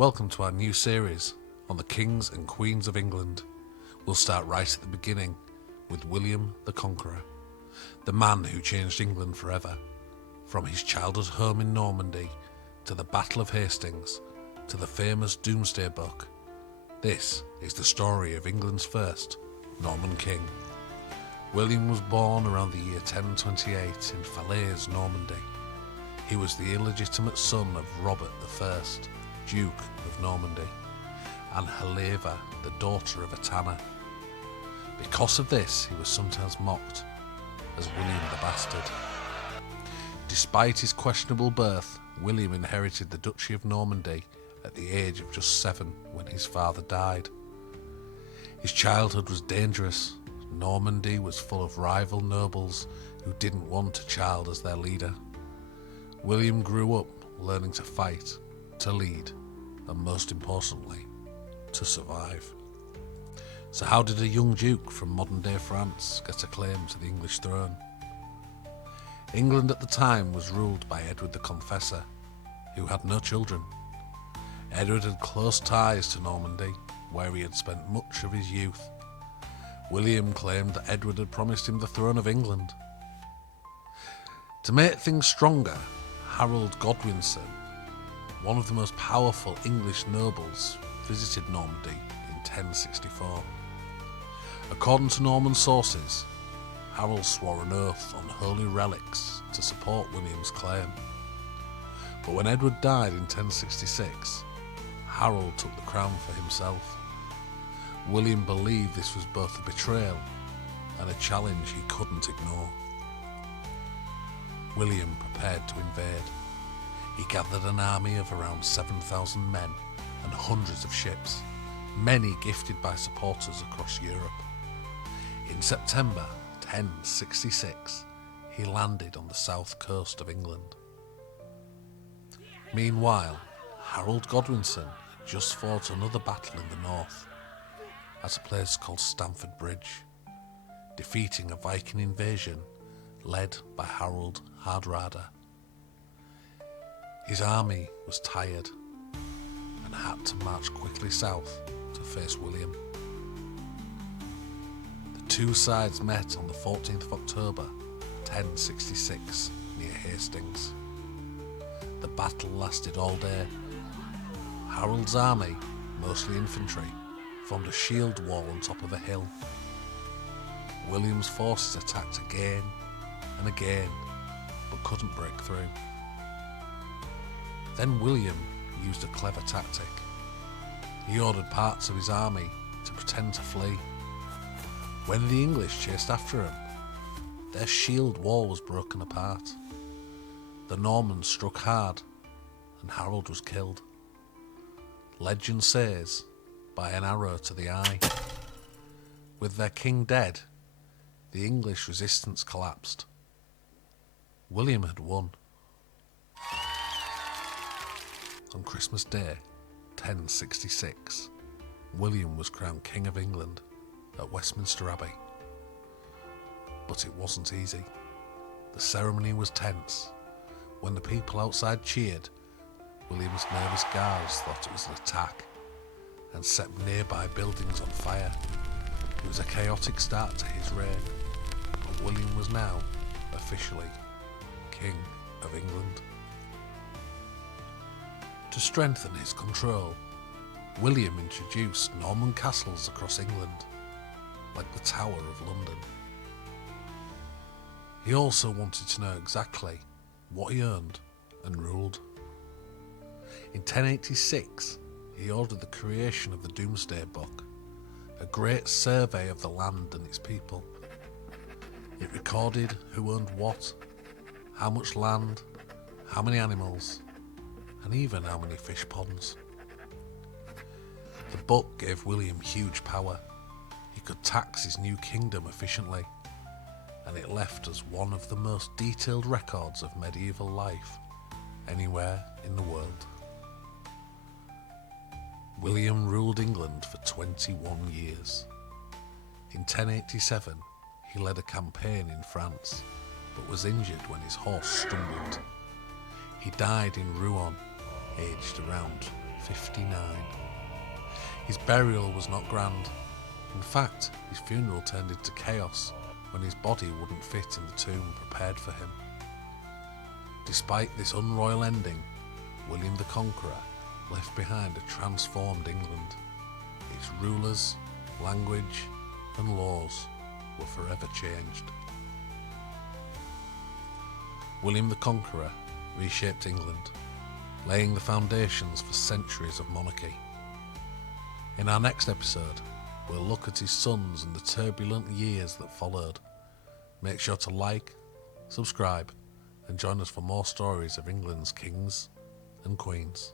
Welcome to our new series on the Kings and Queens of England. We'll start right at the beginning with William the Conqueror, the man who changed England forever. From his childhood home in Normandy to the Battle of Hastings to the famous Domesday Book, this is the story of England's first Norman king. William was born around the year 1028 in Falaise, Normandy. He was the illegitimate son of Robert I, Duke of Normandy, and Helena, the daughter of a tanner. Because of this, he was sometimes mocked as William the Bastard. Despite his questionable birth, William inherited the Duchy of Normandy at the age of just 7 when his father died. His childhood was dangerous. Normandy was full of rival nobles who didn't want a child as their leader. William grew up learning to fight, to lead, and most importantly, to survive. So how did a young duke from modern-day France get a claim to the English throne? England at the time was ruled by Edward the Confessor, who had no children. Edward had close ties to Normandy, where he had spent much of his youth. William claimed that Edward had promised him the throne of England. To make things stronger, Harold Godwinson, one of the most powerful English nobles, visited Normandy in 1064. According to Norman sources, Harold swore an oath on holy relics to support William's claim. But when Edward died in 1066, Harold took the crown for himself. William believed this was both a betrayal and a challenge he couldn't ignore. William prepared to invade. He gathered an army of around 7,000 men and hundreds of ships, many gifted by supporters across Europe. In September 1066, he landed on the south coast of England. Meanwhile, Harold Godwinson had just fought another battle in the north, at a place called Stamford Bridge, defeating a Viking invasion led by Harold Hardrada. His army was tired and had to march quickly south to face William. The two sides met on the 14th of October 1066 near Hastings. The battle lasted all day. Harold's army, mostly infantry, formed a shield wall on top of a hill. William's forces attacked again and again, but couldn't break through. Then William used a clever tactic. He ordered parts of his army to pretend to flee. When the English chased after him, their shield wall was broken apart. The Normans struck hard, and Harold was killed. Legend says, by an arrow to the eye. With their king dead, the English resistance collapsed. William had won. On Christmas Day, 1066, William was crowned King of England at Westminster Abbey. But it wasn't easy. The ceremony was tense. When the people outside cheered, William's nervous guards thought it was an attack and set nearby buildings on fire. It was a chaotic start to his reign, but William was now officially King of England. To strengthen his control, William introduced Norman castles across England, like the Tower of London. He also wanted to know exactly what he owned and ruled. In 1086, he ordered the creation of the Domesday Book, a great survey of the land and its people. It recorded who owned what, how much land, how many animals, and even how many fish ponds. The book gave William huge power. He could tax his new kingdom efficiently, and it left us one of the most detailed records of medieval life anywhere in the world. William ruled England for 21 years. In 1087, he led a campaign in France, but was injured when his horse stumbled. He died in Rouen, aged around 59. His burial was not grand. In fact, his funeral turned into chaos when his body wouldn't fit in the tomb prepared for him. Despite this unroyal ending, William the Conqueror left behind a transformed England. Its rulers, language, and laws were forever changed. William the Conqueror reshaped England, laying the foundations for centuries of monarchy. In our next episode, we'll look at his sons and the turbulent years that followed. Make sure to like, subscribe, and join us for more stories of England's kings and queens.